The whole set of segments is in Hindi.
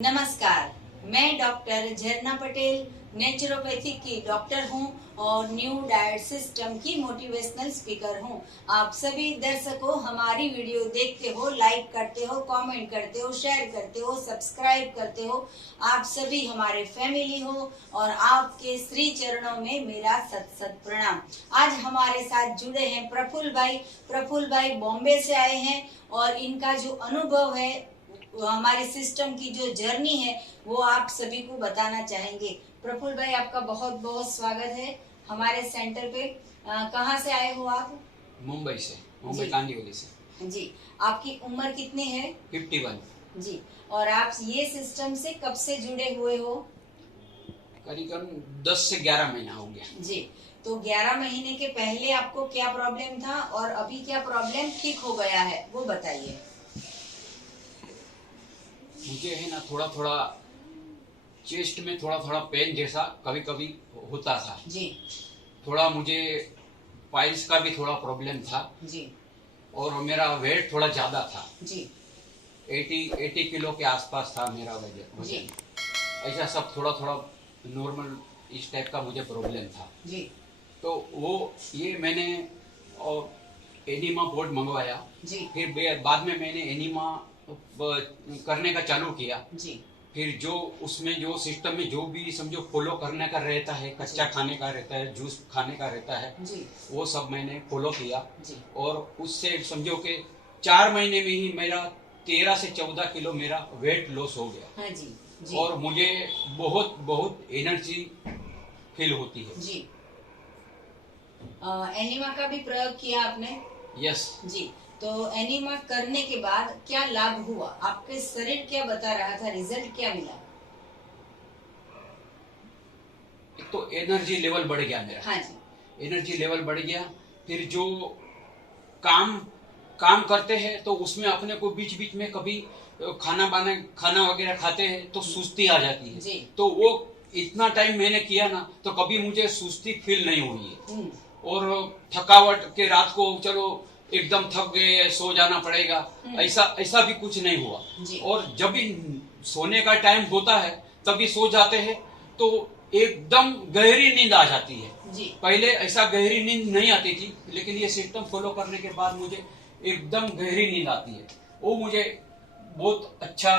नमस्कार, मैं डॉक्टर झरना पटेल नेचुरोपैथी की डॉक्टर हूं और न्यू डाइट सिस्टम की मोटिवेशनल स्पीकर हूं। आप सभी दर्शकों हमारी वीडियो देखते हो, लाइक करते हो, कमेंट करते हो, शेयर करते हो, सब्सक्राइब करते हो। आप सभी हमारे फैमिली हो और आपके श्री चरणों में मेरा सत सत प्रणाम। आज हमारे साथ जुड़े हैं प्रफुल्ल भाई। प्रफुल्ल भाई बॉम्बे से आए हैं और इनका जो अनुभव है, हमारे सिस्टम की जो जर्नी है, वो आप सभी को बताना चाहेंगे। प्रफुल्ल भाई, आपका बहुत बहुत स्वागत है हमारे सेंटर पे। कहाँ से आए हो आप? मुंबई से, मुंबई कांदिवली से। जी, आपकी उम्र कितनी है? 51। जी, और आप ये सिस्टम से कब से जुड़े हुए हो? करीबन 10 से 11 महीना हो गया। जी, तो 11 महीने के पहले आपको क्या प्रॉब्लम था और अभी क्या प्रॉब्लम ठीक हो गया है, वो बताइए। मुझे है ना थोड़ा थोड़ा चेस्ट में थोड़ा थोड़ा पेन जैसा कभी कभी होता था जी। थोड़ा मुझे पाइल्स का भी थोड़ा प्रॉब्लम था जी। और मेरा वेट थोड़ा ज्यादा था जी। 80 किलो के आसपास था मेरा वजन। ऐसा सब थोड़ा थोड़ा नॉर्मल इस टाइप का मुझे प्रॉब्लम था जी। तो वो ये मैंने और एनिमा बोर्ड मंगवाया जी। फिर बाद में मैंने एनिमा करने का चालू किया। जी। फिर जो उसमें जो सिस्टम में जो भी समझो फॉलो करने का रहता है, कच्चा खाने का रहता है, जूस खाने का रहता है, जी। वो सब मैंने फॉलो किया। जी। और उससे समझो कि 4 महीने में ही मेरा 13 से 14 किलो मेरा वेट लॉस हो गया। हाँ जी। जी। और मुझे बहुत बहुत एनर्जी फील होती है। जी। एनिमा का भी प्रयोग किया आपने? यस। जी, तो एनिमा करने के बाद क्या लाभ हुआ? आपके शरीर क्या बता रहा था, रिजल्ट क्या मिला? एक तो एनर्जी लेवल बढ़ गया मेरा। हाँ जी। एनर्जी लेवल बढ़ गया। फिर जो काम काम करते हैं तो उसमें अपने को बीच बीच में कभी खाना वगैरह खाते हैं तो सुस्ती आ जाती है। जी। तो वो इतना टाइम मैंने किया ना तो कभी मुझे सुस्ती फील नहीं हुई है। और थकावट के रात को चलो एकदम थक गए सो जाना पड़ेगा, ऐसा ऐसा भी कुछ नहीं हुआ। और जब भी सोने का टाइम होता है तभी सो जाते हैं तो एकदम गहरी नींद आ जाती है। जी। पहले ऐसा गहरी नींद नहीं आती थी, लेकिन ये सिस्टम फॉलो करने के बाद मुझे एकदम गहरी नींद आती है। वो मुझे बहुत अच्छा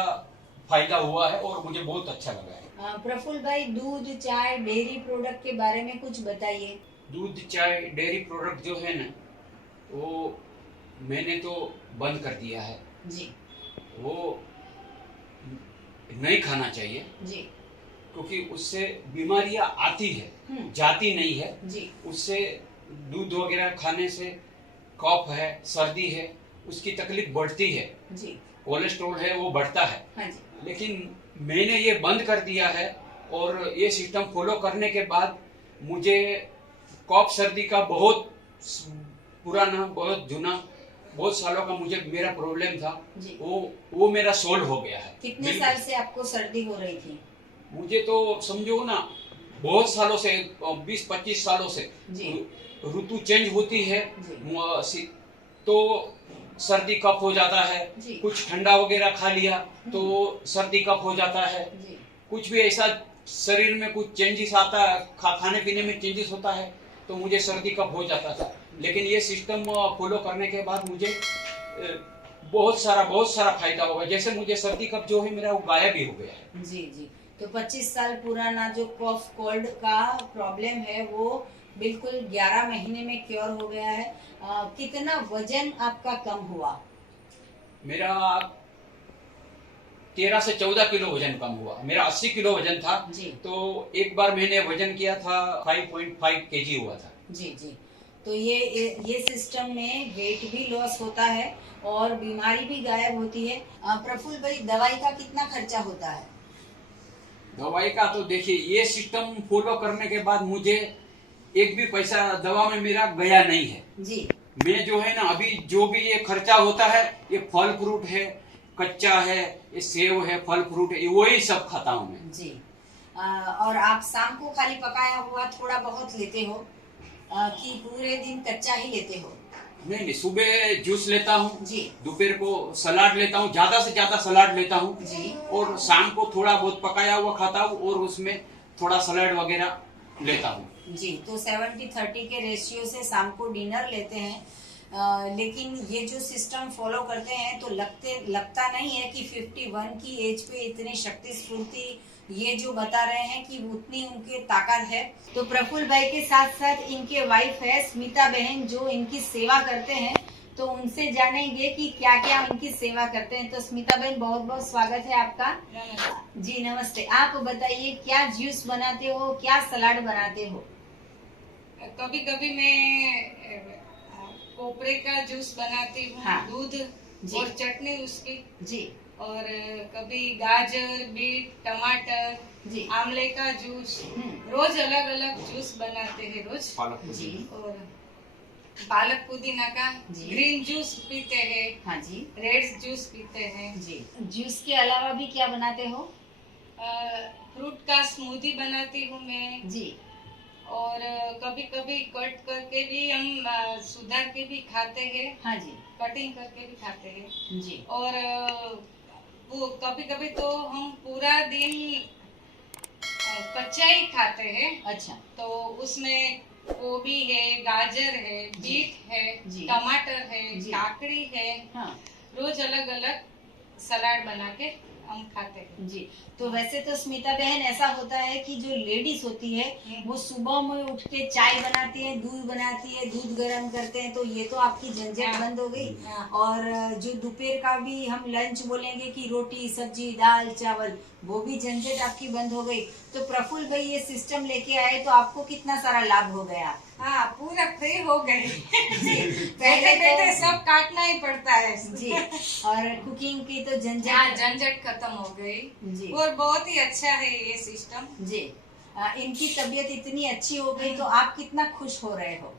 फायदा हुआ है और मुझे बहुत अच्छा लगा है। प्रफुल्ल भाई, दूध, चाय, डेयरी प्रोडक्ट के बारे में कुछ बताइए। दूध, चाय, डेयरी प्रोडक्ट जो है ना, वो मैंने तो बंद कर दिया है। जी। वो नहीं खाना चाहिए। जी। क्योंकि उससे बीमारियां आती है, जाती नहीं है। जी। उससे दूध वगैरह खाने से कफ है, सर्दी है, उसकी तकलीफ बढ़ती है। जी। कोलेस्ट्रॉल है वो बढ़ता है। हाँ जी। लेकिन मैंने ये बंद कर दिया है और ये सिस्टम फॉलो करने के बाद मुझे कफ सर्दी का बहुत पुराना, बहुत जूना, बहुत सालों का मुझे मेरा प्रॉब्लम था, वो मेरा सोल्व हो गया है। कितने साल से आपको सर्दी हो रही थी? मुझे तो समझो ना बहुत सालों से, 20-25 सालों से ऋतु चेंज होती है तो सर्दी कफ हो जाता है। कुछ ठंडा वगैरह खा लिया तो सर्दी कफ हो जाता है। कुछ भी ऐसा शरीर में कुछ चेंजेस आता है, खाने पीने में चेंजेस होता है तो मुझे सर्दी कफ हो जाता था। लेकिन ये सिस्टम फॉलो करने के बाद मुझे बहुत सारा फायदा होगा। जैसे मुझे सर्दी कफ जो है मेरा वो गायब ही हो गया है। जी जी। तो 25 साल पुराना जो कफ कोल्ड का प्रॉब्लम है वो बिल्कुल 11 महीने में क्योर हो गया है। कितना वजन आपका कम हुआ? मेरा 13 से 14 किलो वजन कम हुआ। मेरा 80 किलो वजन था जी। तो एक बार मैंने वजन किया था 5.5 केजी हुआ था। जी जी। तो ये सिस्टम में वेट भी लॉस होता है और बीमारी भी गायब होती है। प्रफुल्ल भाई, दवाई का कितना खर्चा होता है? दवाई का तो देखिए, ये सिस्टम फॉलो करने के बाद मुझे एक भी पैसा दवा में मेरा गया नहीं है जी। मैं जो है ना अभी जो भी ये खर्चा होता है, ये फल फ्रूट है, कच्चा है, ये सेव है, फल फ्रूट है, वही सब खाता हूँ मैं जी। और आप शाम को खाली पकाया हुआ थोड़ा बहुत लेते हो कि पूरे दिन कच्चा ही लेते हो? नहीं, सुबह जूस लेता हूँ जी, दोपहर को सलाद लेता हूँ, ज्यादा से ज्यादा सलाद लेता हूँ जी, और शाम को थोड़ा बहुत पकाया हुआ खाता हूँ और उसमें थोड़ा सलाद वगैरह लेता हूँ जी। तो 70-30 के रेशियो से शाम को डिनर लेते हैं। लेकिन ये जो सिस्टम फॉलो करते हैं तो लगता नहीं है कि 51 की एज पे इतनी शक्ति स्फूर्ति, ये जो बता रहे हैं कि उतनी उनके ताकत है। तो प्रफुल्ल भाई के साथ साथ इनके वाइफ है स्मिता बहन जो इनकी सेवा करते हैं, तो उनसे जानेंगे कि क्या क्या इनकी सेवा करते हैं। तो स्मिता बहन बहुत बहुत स्वागत है आपका। जी नमस्ते। आप बताइए क्या जूस बनाते हो, क्या सलाद बनाते हो? कभी कभी मैं कोपरे का जूस बनाती हूँ, हाँ, दूध और चटनी उसकी जी, और कभी गाजर, बीट, टमाटर, जी, आमले का जूस, रोज अलग अलग जूस बनाते हैं रोज। पालक जी, और पालक पुदीना का जी, ग्रीन जूस पीते हैं, हाँ जी, रेड जूस पीते हैं। जी। जूस के अलावा भी क्या बनाते हो? फ्रूट का स्मूदी बनाती हूँ मैं। जी, और कभी कभी कट करके भी हम सुधार के भी खाते हैं, हाँ जी, कटिंग करके भी खाते हैं। जी, और वो कभी कभी तो हम पूरा दिन कच्चा ही खाते हैं। अच्छा, तो उसमें गोभी है, गाजर है, बीट है, जी, टमाटर है, जी, काकड़ी है, हाँ रोज अलग अलग सलाद बना के हम खाते हैं। जी। तो वैसे तो स्मिता बहन ऐसा होता है कि जो लेडीज होती है वो सुबह में उठ के चाय बनाती है, दूध बनाती है, दूध गर्म करते हैं, तो ये तो आपकी झंझट हाँ। बंद हो गई। हाँ। और जो दोपहर का भी हम लंच बोलेंगे कि रोटी सब्जी दाल चावल, वो भी झंझट आपकी बंद हो गई। तो प्रफुल्ल भाई ये सिस्टम लेके आए तो आपको कितना सारा लाभ हो गया? हाँ, पूरा फ्री हो गए। जी, बैठे बैठे सब काटना ही पड़ता है जी। और कुकिंग की तो हाँ, झंझट झंझट खत्म हो गई जी, और बहुत ही अच्छा है ये सिस्टम। जी। इनकी तबीयत इतनी अच्छी हो गई तो आप कितना खुश हो रहे हो?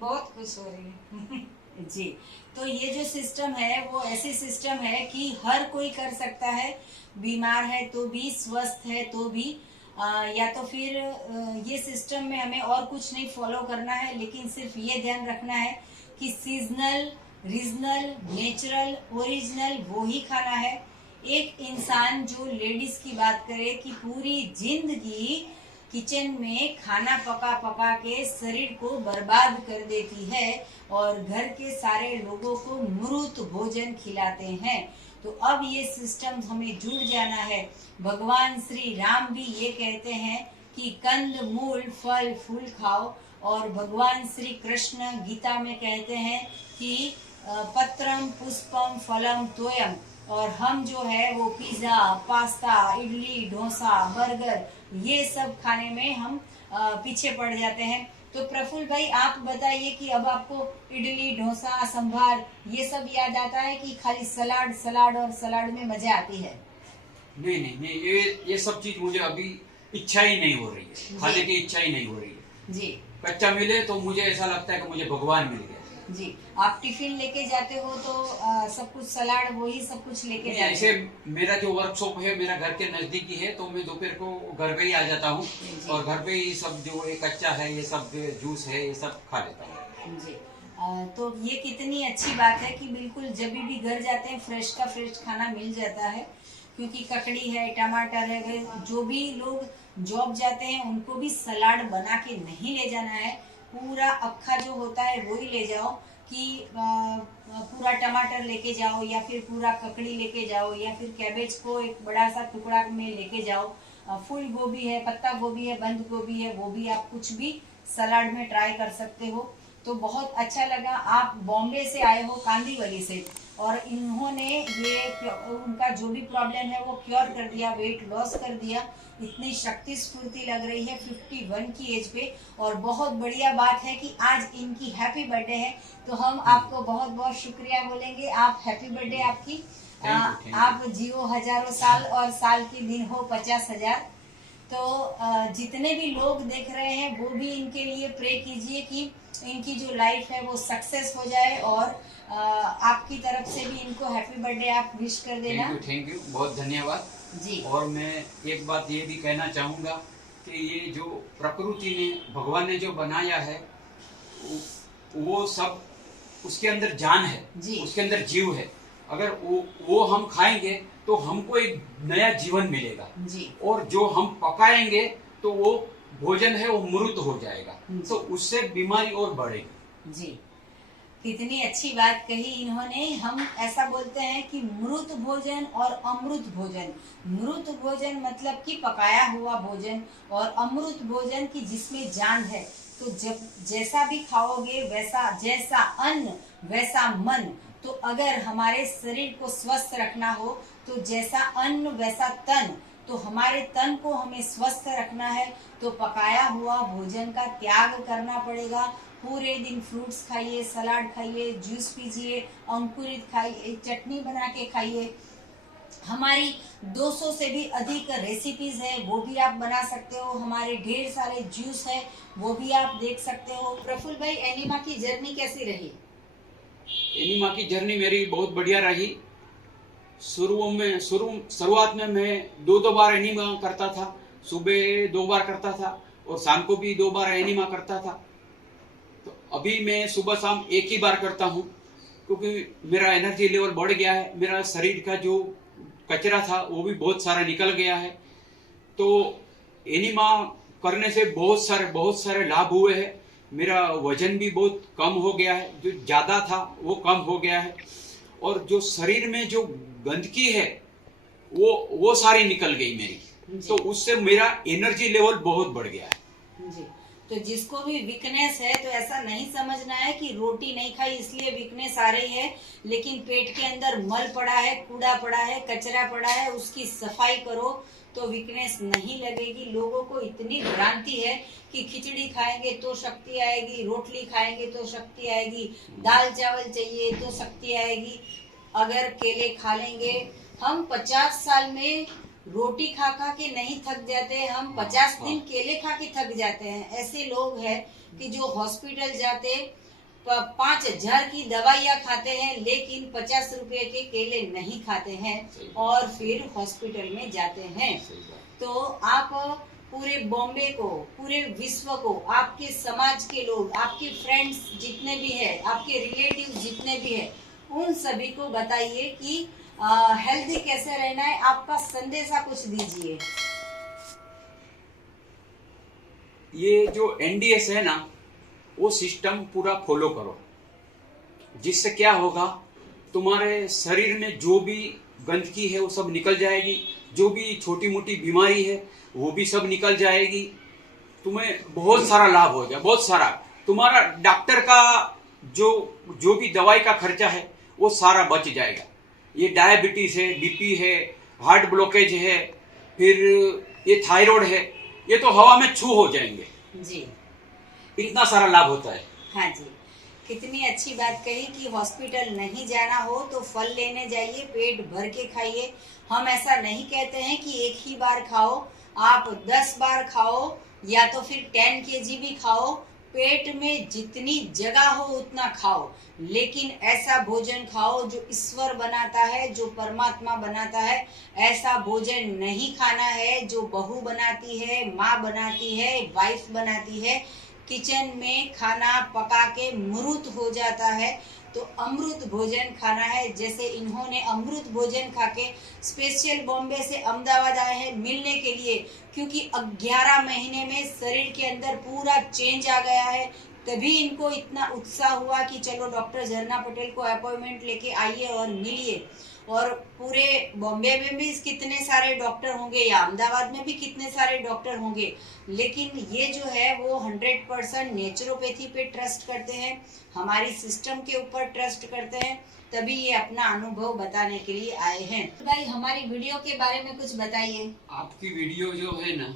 बहुत खुश हो रही है। जी। तो ये जो सिस्टम है वो ऐसी सिस्टम है कि हर कोई कर सकता है, बीमार है तो भी, स्वस्थ है तो भी। या तो फिर ये सिस्टम में हमें और कुछ नहीं फॉलो करना है, लेकिन सिर्फ ये ध्यान रखना है कि सीजनल, रीजनल, नेचुरल, ओरिजिनल वो ही खाना है। एक इंसान जो लेडीज की बात करे कि पूरी जिंदगी किचन में खाना पका पका के शरीर को बर्बाद कर देती है और घर के सारे लोगों को मूर्त भोजन खिलाते हैं, तो अब ये सिस्टम हमें जुड़ जाना है। भगवान श्री राम भी ये कहते हैं कि कंद मूल फल फूल खाओ, और भगवान श्री कृष्ण गीता में कहते हैं कि पत्रम पुष्पम फलम तोयम, और हम जो है वो pizza pasta idli dosa burger ये सब खाने में हम पीछे पड़ जाते हैं। तो प्रफुल्ल भाई आप बताइए कि अब आपको इडली डोसा संभार ये सब याद आता है कि खाली सलाद सलाद और सलाद में मजा आती है? नहीं नहीं नहीं, ये सब चीज मुझे अभी इच्छा ही नहीं हो रही है, खाने की इच्छा ही नहीं हो रही है। जी, कच्चा मिले तो मुझे ऐसा लगता है कि मुझे भगवान मिल गया। जी। आप टिफिन लेके जाते हो तो सब कुछ सलाद वही सब कुछ लेके नहीं, जाते ऐसे हो? मेरा जो वर्कशॉप है मेरा घर के नजदीक ही है, तो मैं दोपहर को घर पे ही आ जाता हूँ और घर पे ही सब जो ये कच्चा है ये सब जूस है ये सब खा लेता हूँ। जी। तो ये कितनी अच्छी बात है कि बिल्कुल जब भी घर जाते हैं फ्रेश का फ्रेश खाना मिल जाता है, क्योंकि ककड़ी है टमाटर है, जो भी लोग जॉब जाते हैं उनको भी सलाद बना के नहीं ले जाना है, पूरा अक्खा जो होता है वो ही ले जाओ कि पूरा टमाटर लेके जाओ या फिर पूरा ककड़ी लेके जाओ या फिर कैबेज को एक बड़ा सा टुकड़ा में लेके जाओ, फूल गोभी है, पत्ता गोभी है, बंद गोभी है, वो भी आप कुछ भी सलाद में ट्राई कर सकते हो। तो बहुत अच्छा लगा, आप बॉम्बे से आए हो कांदीवली से, और इन्होंने ये उनका जो भी प्रॉब्लम है वो क्योर कर दिया, वेट लॉस कर दिया, इतनी शक्ति स्फूर्ति लग रही है 51 की एज पे। और बहुत बढ़िया बात है कि आज इनकी हैप्पी बर्थडे है, तो हम आपको बहुत बहुत शुक्रिया बोलेंगे। आप हैप्पी बर्थडे आपकी, Thank you. आप जियो हजारों साल और साल के दिन हो 50,000। तो जितने भी लोग देख रहे हैं वो भी इनके लिए प्रे कीजिए कि इनकी जो लाइफ है वो सक्सेस हो जाए, और आपकी तरफ से भी इनको हैप्पी बर्थडे आप विश कर देना। थैंक यू, बहुत धन्यवाद जी। और मैं एक बात ये भी कहना चाहूँगा कि ये जो प्रकृति ने भगवान ने जो बनाया है वो सब उसके अंदर जान है जी। उसके अंदर जीव है। अगर वो हम खाएंगे तो हमको एक नया जीवन मिलेगा जी। और जो हम पकाएंगे तो वो भोजन है वो मृत हो जाएगा, तो उससे बीमारी और बढ़ेगी। जी, कितनी अच्छी बात कही इन्होंने। हम ऐसा बोलते हैं कि मृत भोजन और अमृत भोजन। मृत भोजन मतलब कि पकाया हुआ भोजन, और अमृत भोजन की जिसमें जान है। तो जब जैसा भी खाओगे वैसा, जैसा अन्न वैसा मन। तो अगर हमारे शरीर को स्वस्थ रखना हो तो जैसा अन्न वैसा तन। तो हमारे तन को हमें स्वस्थ रखना है तो पकाया हुआ भोजन का त्याग करना पड़ेगा। पूरे दिन फ्रूट्स खाइए, सलाद खाइए, जूस पीजिए, अंकुरित खाइए, चटनी बना के खाइए। हमारी 200 से भी अधिक रेसिपीज है, वो भी आप बना सकते हो। हमारे ढेर सारे जूस है, वो भी आप देख सकते हो। प्रफुल्ल भाई, एनिमा की जर्नी कैसी रही? एनिमा की जर्नी मेरी बहुत बढ़िया रही। शुरुआत में मैं 2 बार एनिमा करता था। सुबह 2 बार करता था और शाम को भी 2 बार एनिमा करता था। तो अभी मैं सुबह शाम एक ही बार करता हूँ, क्योंकि मेरा एनर्जी लेवल बढ़ गया है। मेरा शरीर का जो कचरा था वो भी बहुत सारा निकल गया है। तो एनिमा करने से बहुत सारे लाभ हुए हैं। मेरा वजन भी बहुत कम हो गया है, जो ज्यादा था वो कम हो गया है, और जो शरीर में जो गंदगी है वो सारी निकल गई मेरी। तो उससे मेरा एनर्जी लेवल बहुत बढ़ गया है जी। तो जिसको भी वीकनेस है तो ऐसा नहीं समझना है कि रोटी नहीं खाई इसलिए वीकनेस आ रही है। लेकिन पेट के अंदर मल पड़ा है, कूड़ा पड़ा है, कचरा पड़ा है, उसकी सफाई करो तो वीकनेस नहीं लगेगी। लोगों को इतनी भ्रांति है कि खिचड़ी खाएंगे तो शक्ति आएगी, रोटली खाएंगे तो शक्ति आएगी, दाल चावल चाहिए तो शक्ति आएगी, अगर केले खा लेंगे। हम 50 साल में रोटी खा खा के नहीं थक जाते, हम 50 दिन केले खा के थक जाते हैं। ऐसे लोग हैं कि जो हॉस्पिटल जाते 5000 की दवाइयाँ खाते हैं लेकिन 50 रुपए के केले नहीं खाते हैं और फिर हॉस्पिटल में जाते हैं। तो आप पूरे बॉम्बे को, पूरे विश्व को, आपके समाज के लोग, आपके फ्रेंड्स जितने भी है, आपके रिलेटिव जितने भी है, उन सभी को बताइए कि हेल्दी कैसे रहना है। आपका संदेशा कुछ दीजिए। ये जो एनडीएस है ना, वो सिस्टम पूरा फॉलो करो, जिससे क्या होगा, तुम्हारे शरीर में जो भी गंदगी है वो सब निकल जाएगी, जो भी छोटी मोटी बीमारी है वो भी सब निकल जाएगी। तुम्हें बहुत सारा लाभ हो जाएगा, बहुत सारा। तुम्हारा डॉक्टर का जो भी दवाई का खर्चा है वो सारा बच जाएगा। ये डायबिटीज है, बीपी है, हार्ट ब्लॉकेज है, फिर ये थायराइड है, ये तो हवा में छू हो जाएंगे जी। इतना सारा लाभ होता है। हाँ जी, कितनी अच्छी बात कही कि हॉस्पिटल नहीं जाना हो तो फल लेने जाइए, पेट भर के खाइए। हम ऐसा नहीं कहते हैं कि एक ही बार खाओ, आप 10 बार खाओ या तो फिर 10 kg भी खाओ। पेट में जितनी जगह हो उतना खाओ, लेकिन ऐसा भोजन खाओ जो ईश्वर बनाता है, जो परमात्मा बनाता है। ऐसा भोजन नहीं खाना है जो बहू बनाती है, माँ बनाती है, वाइफ बनाती है। किचन में खाना पका के मृत हो जाता है, तो अमृत भोजन खाना है। जैसे इन्होंने अमृत भोजन खा के स्पेशल बॉम्बे से अहमदाबाद आए हैं मिलने के लिए, क्योंकि 11 महीने में शरीर के अंदर पूरा चेंज आ गया है। तभी इनको इतना उत्साह हुआ कि चलो डॉक्टर झरना पटेल को अपॉइंटमेंट लेके आइए और मिलिए। और पूरे बॉम्बे में भी कितने सारे डॉक्टर होंगे या अहमदाबाद में भी कितने सारे डॉक्टर होंगे, लेकिन ये जो है वो 100% नेचुरोपैथी पे ट्रस्ट करते हैं, हमारी सिस्टम के ऊपर ट्रस्ट करते हैं, तभी ये अपना अनुभव बताने के लिए आए हैं। भाई, हमारी वीडियो के बारे में कुछ बताइए। आपकी वीडियो जो है ना,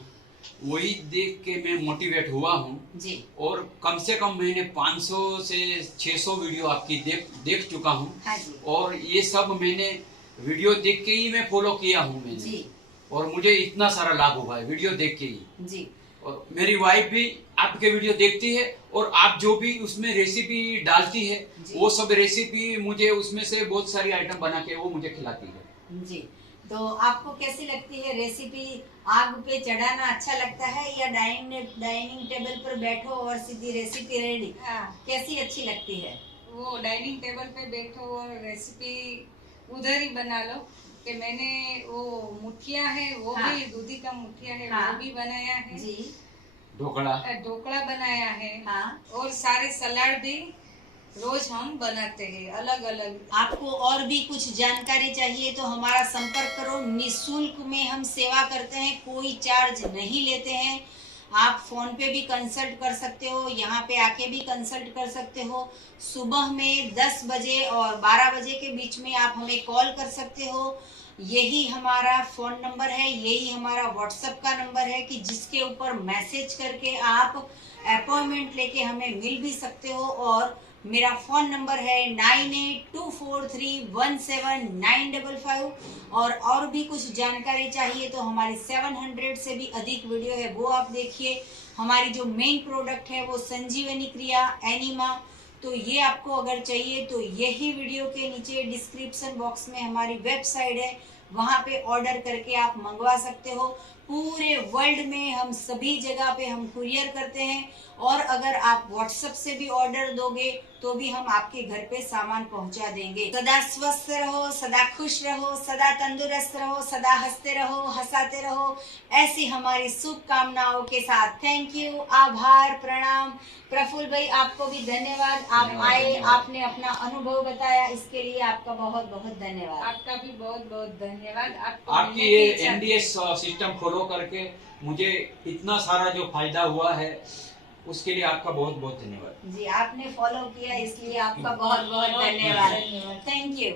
वही देख के मैं मोटिवेट हुआ हूँ जी। और कम से कम मैंने 500 से 600 वीडियो आपकी देख चुका हूँ। हाँ जी। और ये सब मैंने वीडियो देख के ही मैं फॉलो किया हूँ मैंने जी। और मुझे इतना सारा लाभ हुआ है वीडियो देख के ही। जी। और मेरी वाइफ भी आपके वीडियो देखती है और आप जो भी उसमें रेसिपी डालती है वो सब रेसिपी मुझे उसमें से बहुत सारी आइटम बना के वो मुझे खिलाती है। जी। तो आपको कैसी लगती है रेसिपी? आग पे चढ़ाना अच्छा लगता है या डाइनिंग टेबल पर बैठो और सीधी रेसिपी रेडी? कैसी अच्छी लगती है? वो डाइनिंग टेबल पे बैठो और रेसिपी उधर ही बना लो। कि मैंने वो मुठिया है वो हाँ। भी दूधी का मुठिया है हाँ। वो भी बनाया है जी ढोकला बनाया है हाँ। और सारे सलाद भी रोज हम बनाते हैं अलग अलग। आपको और भी कुछ जानकारी चाहिए तो हमारा संपर्क करो। निशुल्क में हम सेवा करते हैं, कोई चार्ज नहीं लेते हैं। आप फोन पे भी कंसल्ट कर सकते हो, यहाँ पे आके भी कंसल्ट कर सकते हो। सुबह में 10 बजे और 12 बजे के बीच में आप हमें कॉल कर सकते हो। यही हमारा फ़ोन नंबर है, यही हमारा व्हाट्सएप का नंबर है कि जिसके ऊपर मैसेज करके आप अपॉइंटमेंट लेके हमें मिल भी सकते हो। और मेरा फ़ोन नंबर है 9824317955। और भी कुछ जानकारी चाहिए तो हमारी 700 से भी अधिक वीडियो है, वो आप देखिए। हमारी जो मेन प्रोडक्ट है वो संजीवनी क्रिया एनिमा। तो ये आपको अगर चाहिए तो यही वीडियो के नीचे डिस्क्रिप्शन बॉक्स में हमारी वेबसाइट है, वहाँ पे ऑर्डर करके आप मंगवा सकते हो। पूरे वर्ल्ड में हम सभी जगह पे हम कुरियर करते हैं। और अगर आप व्हाट्सएप से भी ऑर्डर दोगे तो भी हम आपके घर पे सामान पहुंचा देंगे। सदा स्वस्थ रहो, सदा खुश रहो, सदा तंदुरुस्त रहो, सदा हंसते रहो, हंसाते रहो, ऐसी हमारी शुभकामनाओं के साथ। थैंक यू, आभार, प्रणाम। प्रफुल्ल भाई आपको भी धन्यवाद, आप आए, आपने अपना अनुभव बताया, इसके लिए आपका बहुत बहुत धन्यवाद। आपका भी बहुत बहुत धन्यवाद। आपकी ये एनडीएस सिस्टम फॉलो करके मुझे इतना सारा जो फायदा हुआ है उसके लिए आपका बहुत बहुत धन्यवाद। जी, आपने फॉलो किया इसलिए आपका बहुत बहुत धन्यवाद। Thank you.